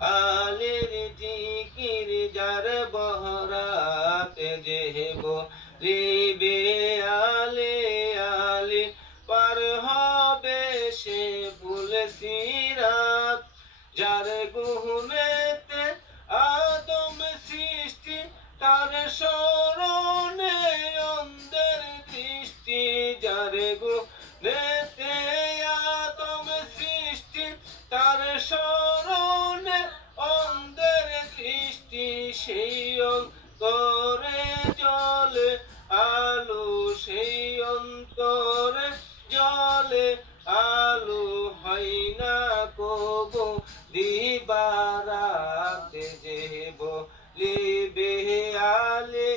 আলীর জিকির যার বহরাতে যেব লিবে আলে আলে পার হবে সে ফুল সিরাত যার গুহনেতে আদম সৃষ্টি তার স্মরণে অন্ধের দৃষ্টি যার গুহনেতে আদম সৃষ্টি তার স্মরণে অন্ধের দৃষ্টি সেই অন্তরে জলে আলো সেই অন্তরে জলে আলো হয় না কবু দিবারাতে যেব লিবে আলে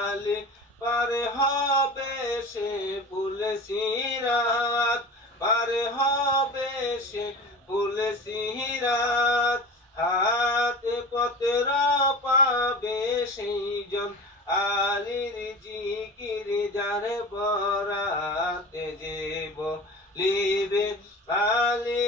আলে পার হবে সে ফুল সিরাত পার হবে সে ফুল সিরাত হাতে পত্র পাবে সেই জন আলীর জিকির যার বরাতে যেব লিবে আলে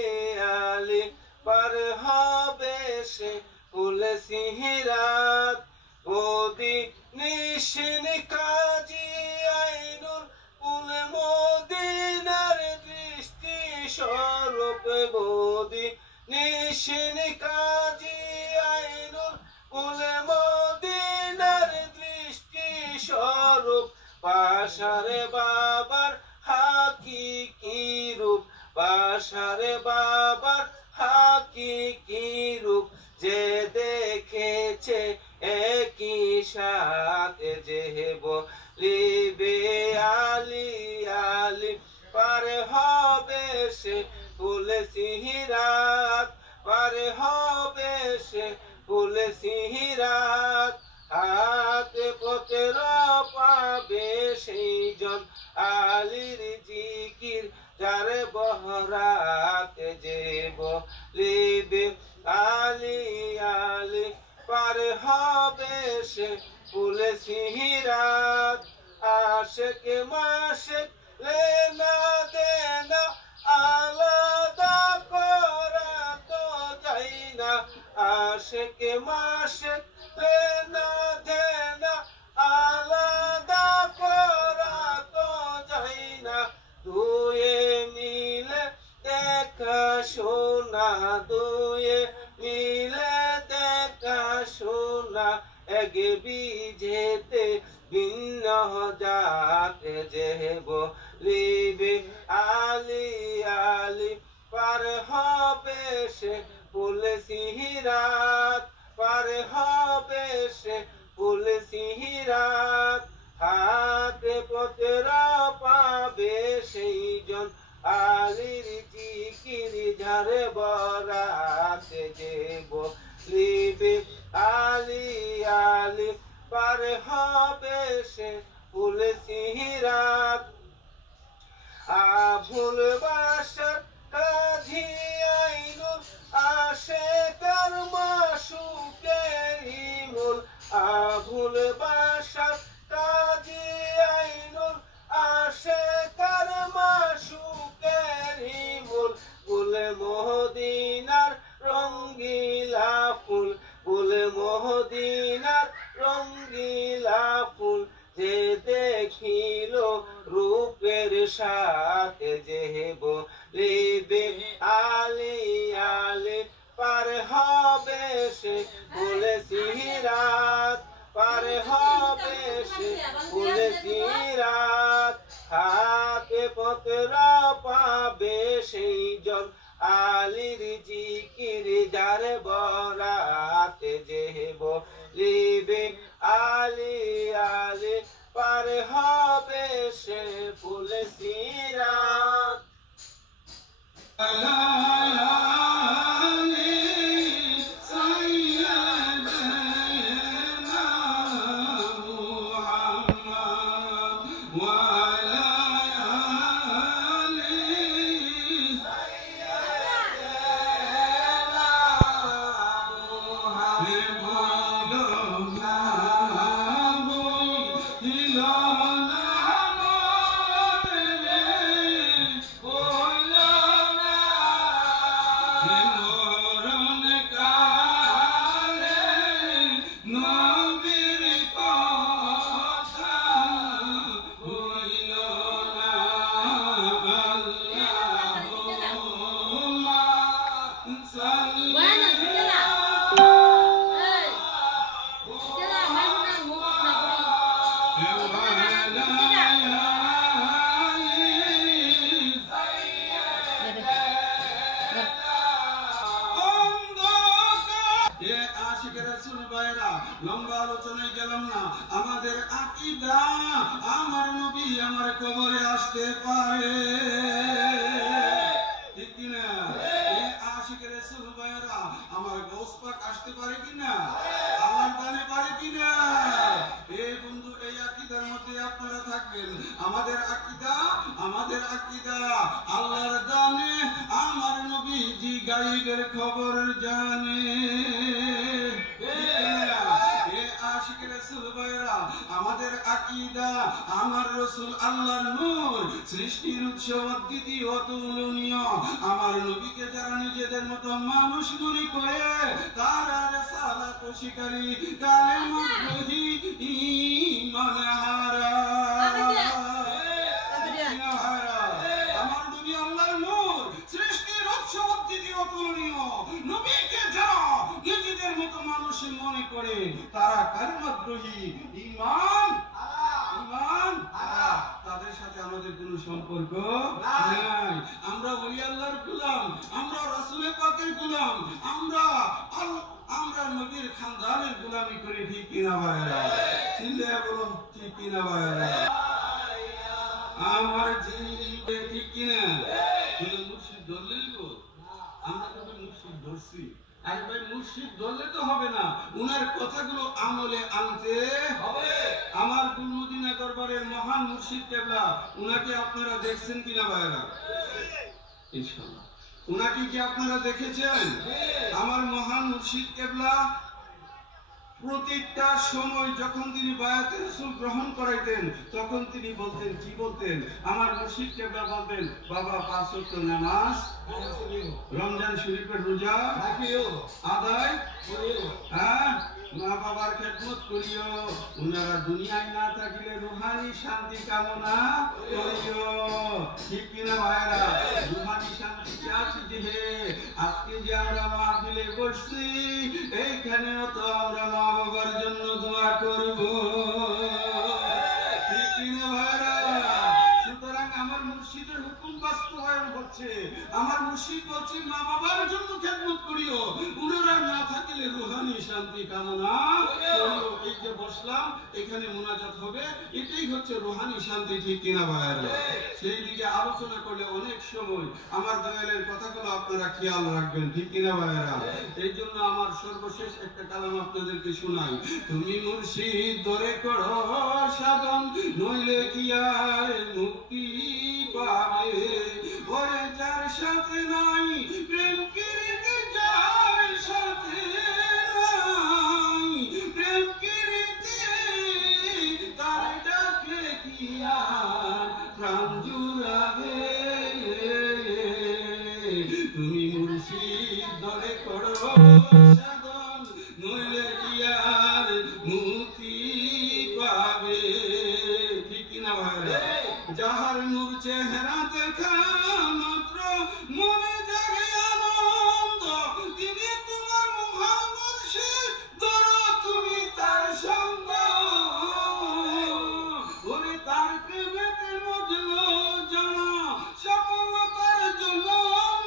আলে পার হবে সে ফুল সিরাত ওদি নিশিন কাজী আইনুল ফুল মদিনার দৃষ্টি স্বরূপ বোদি নিশিন কাজী আইনুল ফুল মদিনার দৃষ্টি স্বরূপ পাশারে বাবার হাকিকি রূপ পাশারে বাবার হাকিকি রূপ যে দেখেছে একই সাথে যেব লিবে আলি আলি পার হবে সে ফুল সিরাত পার হবে সে ফুল সিরাত হাতে পত্র পাবে সেই জন আলীর জিকির যার বহরাতে যেব লিবে আলি আলি পার হবে সে ফুল সিরাত আশেক মাশেক লেনা দেনা আলাদা করা তো যাই না আশেক মাশেক লেনা দেনা আলাদা করা তো যাই না দুয়ে মিলে দেখা শোনা দুয়ে মিলে দেখা শোনা এক বিজেতে ভিন্ন যাতে যেব লিবে আলি আলি পার হবে সে ফুল সিরাত পার হবে সে ফুল সিরাত হাতে পত্র পাবে সেই জন আলীর জিকির যার বরাতে যেব লিবে আলি আলি পার হবে সে ফুল সিরাত আভুল বাসার কাজী আইনুল আসে কার মাসুকের মূল আভুল বাসার কাজী আইনুল আসে কার মাসুকের মূল ফুল মদিনার রঙ্গিলা ফুল ফুল মদিনার রঙ্গিলা ফুল যে দেখিল রূপের সাথে যেব লিবে আলি আলি পার হবে সে ফুল সিরাত পার হবে সে ফুল সিরাত হাতে পত্র পাবে সেই জন আলীর জিকির যার বরাতে যেব লিবে আলি আলি পার হবে সে ফুল সিরাত মরণ কা লম্বা আলোচনায় গেলাম না। আমাদের আকীদা, আমার নবী আমার কবরে আসতে পারে, ঠিক কিনা? এই আশিকের রাসূল ভাইরা আমার গাউস পাক আসতে পারে কিনা? আল্লাহর দানে পারে কিনা? এই বন্ধু, এই আকীদার মধ্যে আপনারা থাকবেন। আমাদের আকীদা আল্লাহর দানে, আমার নবীজি গায়বের খবর জানে। আশিকের রাসূল ভাইরা আমাদের আকীদা, আমার রাসূল আল্লাহর নূর, সৃষ্টির উৎস, অদ্বিতীয়, অতুলনীয়। আমার নবীকে যারা নিজেদের মতো মানুষ মনে করে, তারা রিসালাত স্বীকারী, কালেমা পড়ি, ঈমান হারা। আমার নবী আল্লাহর নূর, সৃষ্টির উৎস, অদ্বিতীয়, অতুলনীয়। নবীকে যারা নিজেদের মতো মানুষ মনে করে, তারা কালেমাদ্রোহী, ঈমান হারা। তাদের সাথে আমাদের কোনো সম্পর্ক নাই। আমরা ওলি আল্লাহর গোলাম, আমরা রাসূলের পাকের গোলাম, আমরা নবীর খানদানের গোলামি করি, ঠিক কিনা ভাইরা? চিল্লে বলো, ঠিক কিনা ভাইরা? আমার জীবনে, ঠিক কিনা? মুর্শিদ ধরলেই গো, আমরা তো মুর্শিদ ধরছি। আর ভাই মুর্শিদ ধরলে তো হবে না, উনার কথাগুলো আমলে আনতে হবে। আমার গুলমদিনা দরবারের মহান মুর্শিদ কেবলা, উনাকে আপনারা দেখছেন কিনা ভাইরা? ইনশাআল্লাহ। উনাকে কি আপনারা দেখেছেন? আমার মহান মুর্শিদ কেবলা প্রত্যেকটা সময় যখন তিনি বায়াতে রাসূল গ্রহণ করাইতেন, তখন তিনি বলতেন, কি বলতেন? আমার মুর্শিদ কেবলা বলতেন, বাবা 5 ওয়াক্ত নামাজ, রমজান শরীফের রোজা আদায় করিও, মা বাবার খেদমত করিও, উনারা দুনিয়ায় না থাকিলে রুহানি শান্তি কামনা করিও, ঠিক কিনা ভাইরা? রুহানি শান্তি কি আছে? যে আজকে যে আমরা মাহফিলে বসছি, এইখানেও তো আমরা মা বাবার জন্য দোয়া করব, ঠিক কিনা ভাইরা? সুতরাং আমার মুর্শিদের হুকুম বাস্তবায়ন হচ্ছে। আমার মুর্শিদ বলছে, মা বাবার জন্য খেদমত করিও, উনারা না থাকিলে রুহানি শান্তি কামনা করিও। এই যে বসলাম, এখানে মুনাজাত হবে, এটাই হচ্ছে রুহানি শান্তি, ঠিক কিনা ভাইরা? সেই দিকে আলোচনা করলে অনেক সময় আমার দয়ালের কথাগুলো আপনারা খেয়াল রাখবেন, ঠিক কিনা ভাইরা? এই জন্য আমার সর্বশেষ একটা কালাম আপনাদেরকে শোনাই। তুমি মুর্শিদ ধরে করো সাধন, নইলে কি আর মুক্তি পাবে? ওরে যার সাথে নাই প্রেম প্রীতি, যার সাথে নাই প্রেম প্রীতি, তার ডাকলে কি আর প্রাণ জুড়াবে? তুমি মুর্শিদ ধরে করো সাধন, নইলে কি আর মুক্তি পাবে, ঠিক কিনা ভাইরা? যাহার নূর চেহারা দেখা মাত্র মনে জাগে আনন্দ, তিনি তোমার মুহাম্মদ, ধরো তুমি তার সঙ্গ। ওরে তার প্রেমেতে মজলো জানা, সফলতার জন্য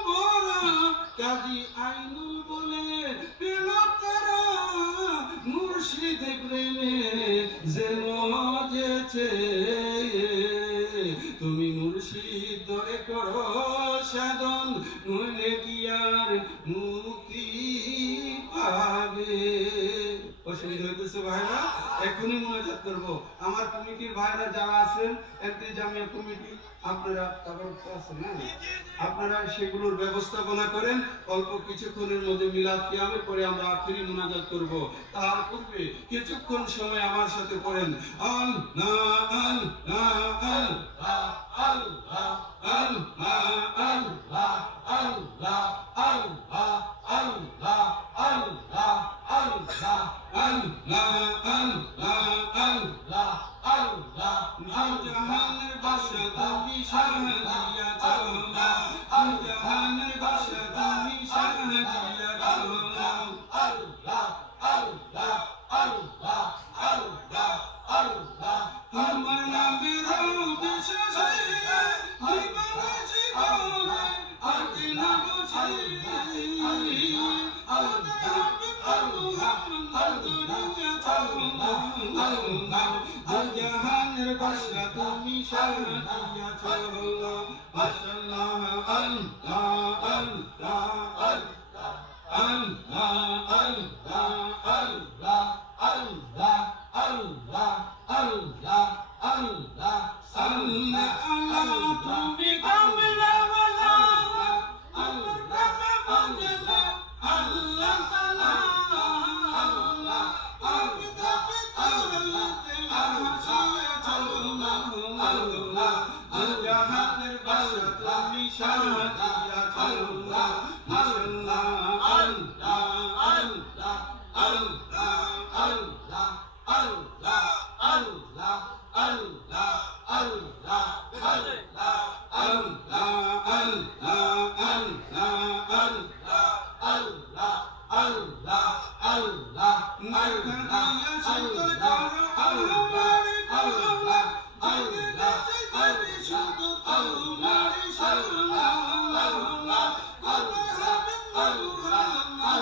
ভরা, কাজী আইনুল বলে পেল তারা, মুর্শিদ প্রেমে যে মজেছে। তুমি মুর্শিদ ধরে করো সাধন, নইলে কি আর মুক্তি পাবে? অসুবিধা হইতেছে ভাইরা? এখনই মুনাজাত করবো। আমার কমিটির ভাইরা যারা আছেন, জামিয়া কমিটি, আপনারা আপনারা সেগুলোর ব্যবস্থাপনা করেন। অল্প কিছুক্ষণের মধ্যে মিলাদ কিয়ামের পরে আমরা আখেরি মুনাজাত করব। তার পূর্বে কিছুক্ষণ সময় আমার সাথে পড়েন, আল্লাহ আল্লাহ আল্লাহ আল্লাহ আল্লাহ আল্লাহ আল্লাহ আল্লাহ আল্লাহ আল্লাহ আল্লাহ আল্লাহ আল্লাহ আল্লাহ আল্লাহ। জাহানের বাদশা তুমি শাহদিয়া চলো, জাহানের বাদশা তুমি শাহদিয়া চলো, আল্লাহ আল্লাহ আল্লাহ আল্লাহ আল্লাহ। তোমার নামের বিশ্বাসে জীবন জীবনে আর কি না বুঝি, Allah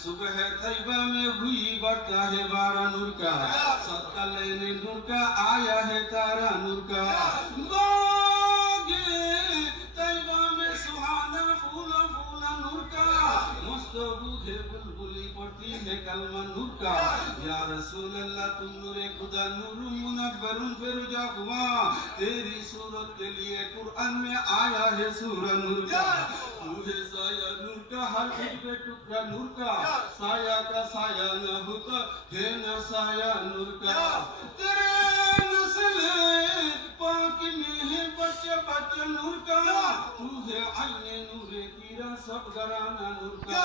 सुबह तैयबा में हुई बढ़ता है बारा नूर का, सदका लेने नूर का आया है तारा नूर का। बागे तैयबा में सुहाना फूला फूला नूर का, मस्त बूझे बुलबुली पड़ती है कलमा नूर का। या रसूल अल्लाह तुम नूरे खुदा नूरुन मुनव्वरुन फिरुजा हुआ, तेरी सूरत के लिए कुरान में आया है सूरा नूर का। तू है साया नूर का, हर टुकड़े टुकड़ा नूर का, साया का साया न होता है न साया नूर का। तेरे नस्ल पाक में है बच्चा बच्चा नूर का, तू है आईने नूरे कीरा सब घराना नूर का।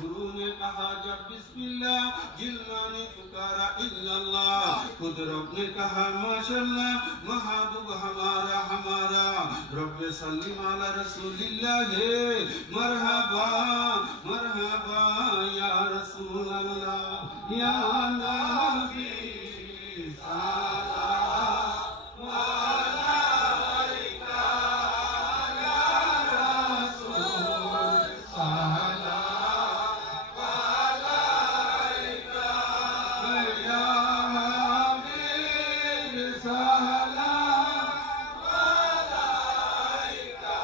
गुरु ने कहा जब बिस्मिल्लाह जिल्मा ने पुकारा इल्लल्लाह, खुद रब ने कहा माशाअल्लाह महबूब हमारा हमारा। रब्बे सल्ली अला रसूलिल्लाह मरहबा मरहबा या रसूल अल्लाह या नबी सलाम अलैका या रसूल सलाम अलैका या हबीब सलाम अलैका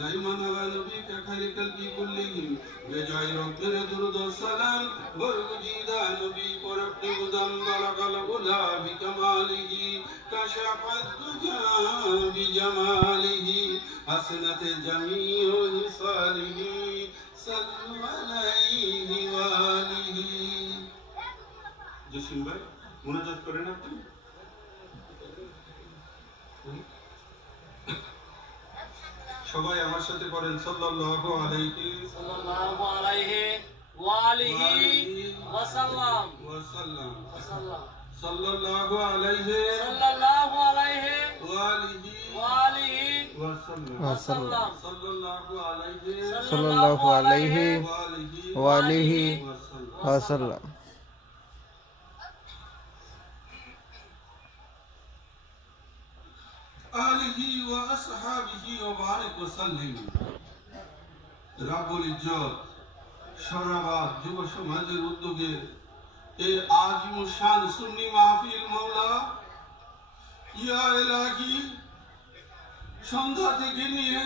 دائما على نبيك خير الخلق كلهم بجاي ربنا درود السلام برگزیدہ نبی پر اپنے قدم بلغ العلا بکماله كشف الدجى بجماله حسنت جميع خصاله صلوا عليه وآله জসিম ভাই মুনাজাত করেন আপনি সবাই আমার সাথে পড়েন সাল্লাল্লাহু আলাইহি ওয়া আলিহি ওয়াসাল্লাম সাল্লাল্লাহু আলাইহি ওয়া আলিহি ওয়াসাল্লাম সাল্লাল্লাহু আলাইহি ওয়া আলিহি ওয়াসাল্লাম آلہ و اصحابہ و بارک وسلم রাব্বুল ইজ্জত শরাবাদ যুব সমাজের উদ্যোগে এই আজিমুশান সুন্নি মাহফিল মাওলা ইয়া ইলাহি সন্ধ্যা থেকে নিয়ে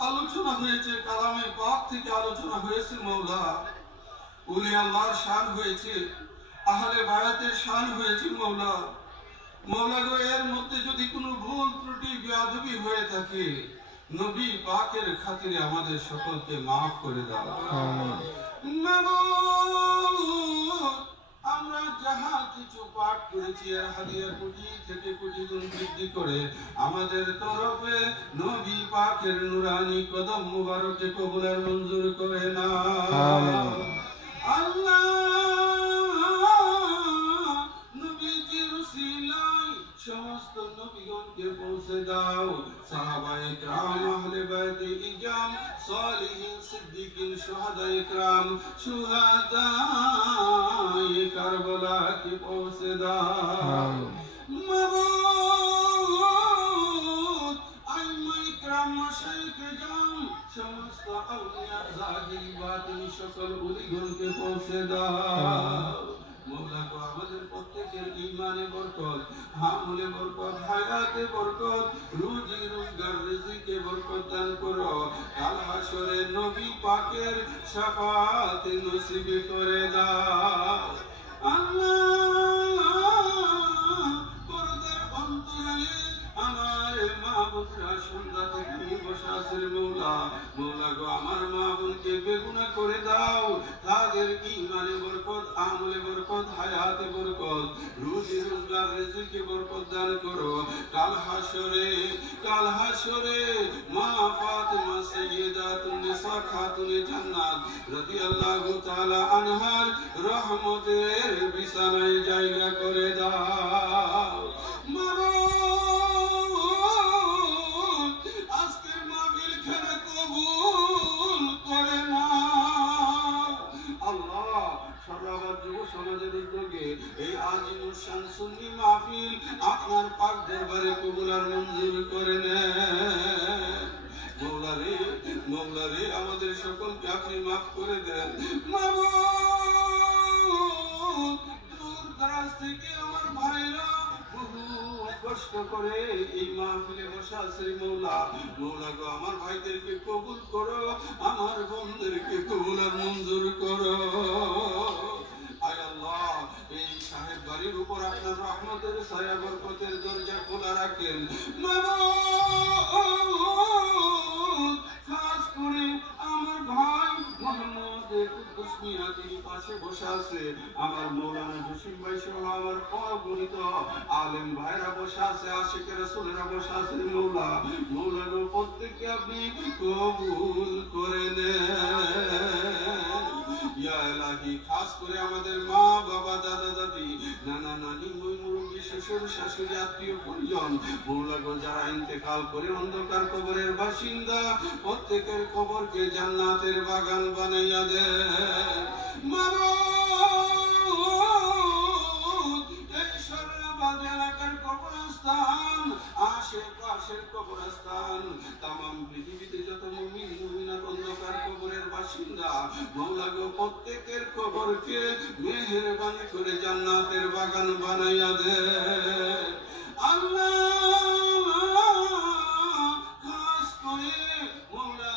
আলোচনা হয়েছে কালামে পাক থেকে আলোচনা হয়েছে মাওলা উলি আল্লাহর শান হয়েছে আহলে বায়াতের শান হয়েছে মাওলা মৌলা গো এর মধ্যে যদি কোনো ভুল ত্রুটি বেয়াদবি হয়ে থাকে নবী পাকের খাতিরে আমাদের সকলকে maaf করে দাও আমিন আমরা যাহা কিছু পাঠ করেছি এর হাদিয়া কোটি থেকে কোটি গুণ বৃদ্ধি করে আমাদের তরফে নবী পাকের নূরানি কদম মুবারকে কবুল আর মঞ্জুর করে নাও আমিন আল্লাহ সমস্ত নবীগণকে পৌঁছে দাও সাহাবায়ে کرام আহলে বাইত ইজাম সালিহিন সিদ্দিকিন শুহাদায়ে کرام শুহাদায়ে কারবালাকে পৌঁছে দাও মাবুদ আইমায়ে کرام মাশায়েখে জাম সমস্ত আউলিয়া জাহিরি বাতিনি সকল ওলিগণকে পৌঁছে দাও মৌলা গো আমাদের প্রত্যেকের ঈমানে বরকত আমলে বরকত হায়াতে বরকত রুজি রোজগার রিজিকে বরকত দান করো কাল হাশরে নবী পাকের শাফাআতে নসিব করে দাও আল্লাহ পরদার অন্তরালে আমার মা বোনরা সন্ধ্যা থেকে বসা আছেন মৌলা মৌলা গো আমার মা বোনকে বেগুনা করে দাও তাদের ঈমানে বরকত আমলে বরকত হায়াতে বরকত রুজি রোজগার রিজিকে বরকত দান করো কাল হাশরে মা ফাতিমা সাইয়্যিদাতুন নিসা খাতুনে জান্নাত রাদিয়াল্লাহু তাআলা আনহার রহমতের বিছানায় জায়গা করে দাও আজকের মাহফিল খেলা কবুল করে না আল্লাহ শরাবাদ যুব সমাজের উদ্যোগে এই আজিমুশান সুন্নি মাহফিল আপনার পাক দরবারে কবুল আর মঞ্জুর করে নেন মৌলা রে আমাদের সকলকে আপনি মাফ করে দেন মাবুদ দূর দরাজ থেকে আমার ভাইরা কষ্ট করে এই মাহফিলে বসা আছে মৌলা গো আমার ভাইদেরকে কবুল করো আমার বোনদেরকে কবুল আর মঞ্জুর করো আয় আল্লাহ এই সাহেব বাড়ির উপর আপনার রহমতের ছায়া বরকতের দরজা খোলা রাখেন খাস করে আমার ভাই মোহাম্মদ কুদ্দুস মিয়া তিনি পাশে বসে আছে আমার মৌলানা জসিম ভাই সহ আমার অগণিত আলেম ভাইরা বসে আছে আশিকে রাসূলেরা বসে আছে মৌলা গো প্রত্যেককে আপনি কবুল করে নেন ইয়া ইলাহি খাস করে আমাদের মা বাবা দাদা দাদি নানা নানি মুরব্বি শ্বশুর শাশুড়ি আত্মীয় পরিজন মৌলা গো যারা ইন্তেকাল করে অন্ধকার কবরের বাসিন্দা প্রত্যেকের কবরকে জান্নাতের বাগান বানাইয়া দেন মাবুদ এই শরাবাদ এলাকার কবরস্থান আশেপাশের কবরস্থান তামাম পৃথিবীতে যত মুমিন মুমিনাত অন্ধকার কবরের বাসিন্দা মৌলা গো প্রত্যেকের কবরকে মেহেরবানি করে জান্নাতের বাগান বানাইয়া দেন আল্লাহ খাস করে মৌলা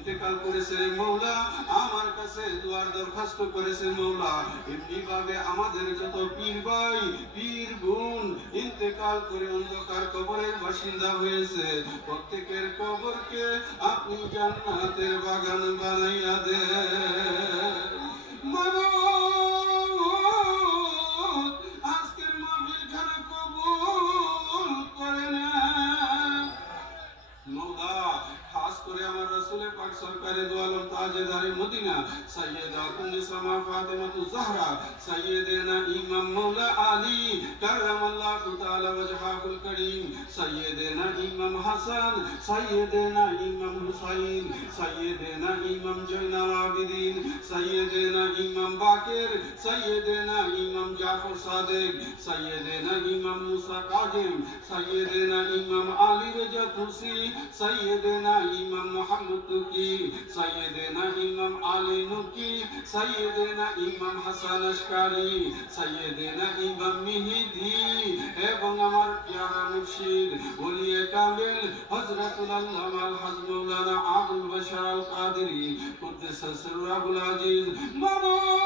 ইন্তেকাল করেছে মওলা, আমার কাছে দুয়ার দরখাস্ত করেছে মওলা। এমনি ভাবে আমাদের যত পীর ভাই পীর বোন ইন্তেকাল করে অন্ধকার কবরের বাসিন্দা হয়েছে, প্রত্যেকের কবরকে আপনি জান্নাতের বাগান বানাইয়া দেন। আজকের মাহফিল খানা কবুল করে নেন মওলা। খাস করে আমার রাসূল পাক সরকারে দু আলম তাজেদারে মদিনা সাইয়্যিদা কুনসা ফাতেমাতুজ জাহরা সাইয়্যিদিনা ইমাম মাওলা আলী কারামাল্লাহু তাআলা ওয়াজহাহুল করিম, সাইয়্যিদিনা ইমাম হাসান, সাইয়্যিদিনা ইমাম হুসাইন, সাইয়্যিদিনা ইমাম জয়নাল আবেদিন, সাইয়্যিদিনা ইমাম বাকের, সাইয়্যিদিনা ইমাম জাফর সাদিক, সাইয়্যিদিনা ইমাম মুসা কাজিম, সাইয়্যিদিনা ইমাম আলী রেজা তুসি, সাইয়্যিদিনা ইমাম মুহাম্মদ তুকি, সাইয়্যিদিনা ইমাম আলী নুকি, সাইয়্যিদিনা ইমাম হাসান আশকারি, সাইয়্যিদিনা ইমাম মেহেদী এবং আমার প্যারা মুর্শিদ ওলিয়ে কামিল হযরতুল আল্লামা আল হাজ মাওলানা আবুল বাশার আল কাদেরী কুদ্দুস সিররুল আজিজ মাবুদ,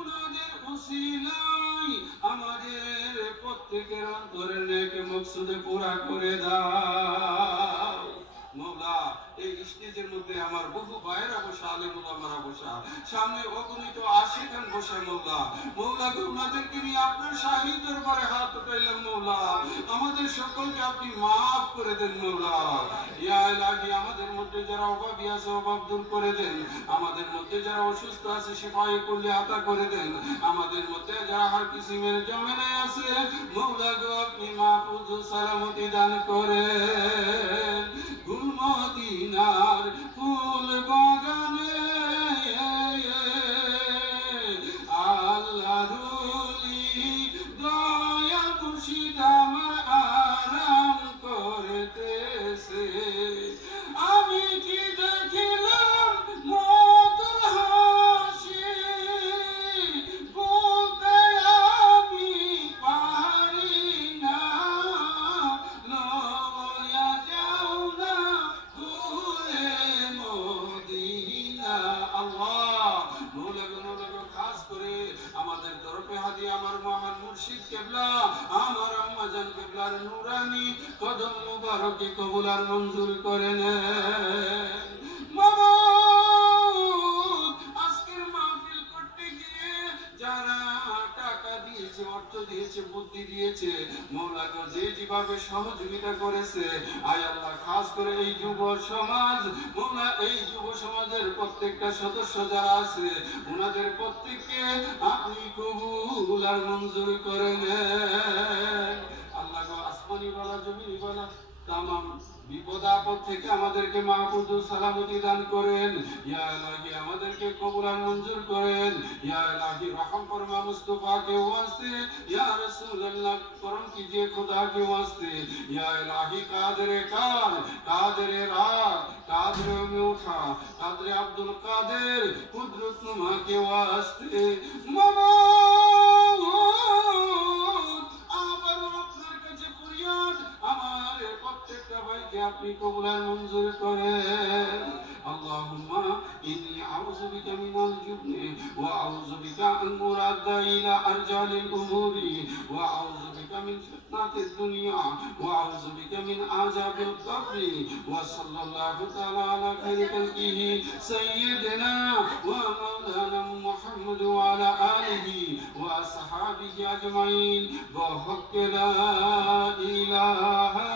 উনাদের উসিলায় আমাদের প্রত্যেকের অন্তরের নেক মকসুদে পুরা করে দাও মওলা। এই স্টেজের মধ্যে আমার বহু ভাইয়েরা বসা, আলেম ওলামারা বসা, সামনে অগণিত আশিকান বসা মওলা। মওলা গো, ওনাদেরকে নিয়ে আপনার শাহী দরবারে হাত উঠাইলাম মওলা, আমাদের সকলকে আপনি মাফ করে দেন মওলা। ইয়া ইলাহি, আমাদের মধ্যে যারা অভাবী আছে অভাব দূর করে দেন, আমাদের মধ্যে যারা অসুস্থ আছে শিফায়ে কুল্লি আতা করে দেন, আমাদের মধ্যে যারা হার কিসিমের জামেলায় আছে মওলা গো আপনি মাহফুজ সালামতি দান করেন। গুলমদিনার ফুল বাগানে আল্লাহর ওলি দয়াল মুর্শিদ আমার আরাম করতেছে। আমি কি দেখিলাম মধুর হাসি, বলতে আমি পারি না, লয়া যাও না ঘুরে মদিনা। আল্লাহ মৌলানা খাস করে আমাদের তরফে হাদিয়া আমার মহান মুর্শিদ কেবলা, আমার আম্মা জান কেবলার নুরানি কদম মুবারকে কবুল আর মঞ্জুর করে নেন মাবুদ। আজকের মাহফিল করতে গিয়ে যারা টাকা দিয়েছে, অর্থ দিয়েছে, বুদ্ধি দিয়েছে মওলা গো, যে যেভাবে সহযোগিতা করেছে আয় আল্লাহ, খাস করে এই যুব সমাজ মওলা, এই যুব সমাজের প্রত্যেকটা সদস্য যারা আছে ওনাদের প্রত্যেককে আপনি কবুল আর মঞ্জুর করে নেন আল্লাহ গো। আসমানি ওয়ালা জমিনি ওয়ালা তামাম বিপদ আপদ থেকে আমাদেরকে মাহফুজ সালামতি দান করেন। ইয়া ইলাহি, আমাদেরকে কবুল আর মঞ্জুর করেন। ইয়া ইলাহি, রহম ফরমা মুস্তাফা के वास्ते, या रसूल अल्लाह करम कीजिए खुदा के वास्ते। या इलाही कादरे काल, कादरे रात, कादरे मीठा, कादरे अब्दुल कादिर कुदरत नुमा के वास्ते माबूद। আবার আপনার কাছে ফরিয়াদ, আমার প্রত্যেকটা ভাইকে আপনি কবুল আর মঞ্জুর করেন। আল্লাহুম্মা ইন্নী আউযু বিকা মিনাল জুবনি ওয়া আউযু বিকা আন মুরাদ্দা ইলা আরজালিল উমুরি ওয়া আউযু বিকা মিন ফিতনাতিদ দুনিয়া ওয়া আউযু বিকা মিন আযাবিল কবরি ওয়া সাল্লাল্লাহু তাআলা আলা খায়রি খালকিহি সাইয়্যিদিনা ওয়া মাওলানা মুহাম্মদ ওয়া আলা আলিহি ওয়া আসহাবিহি আজমাইন ওয়া হাক্কা লা ইলাহা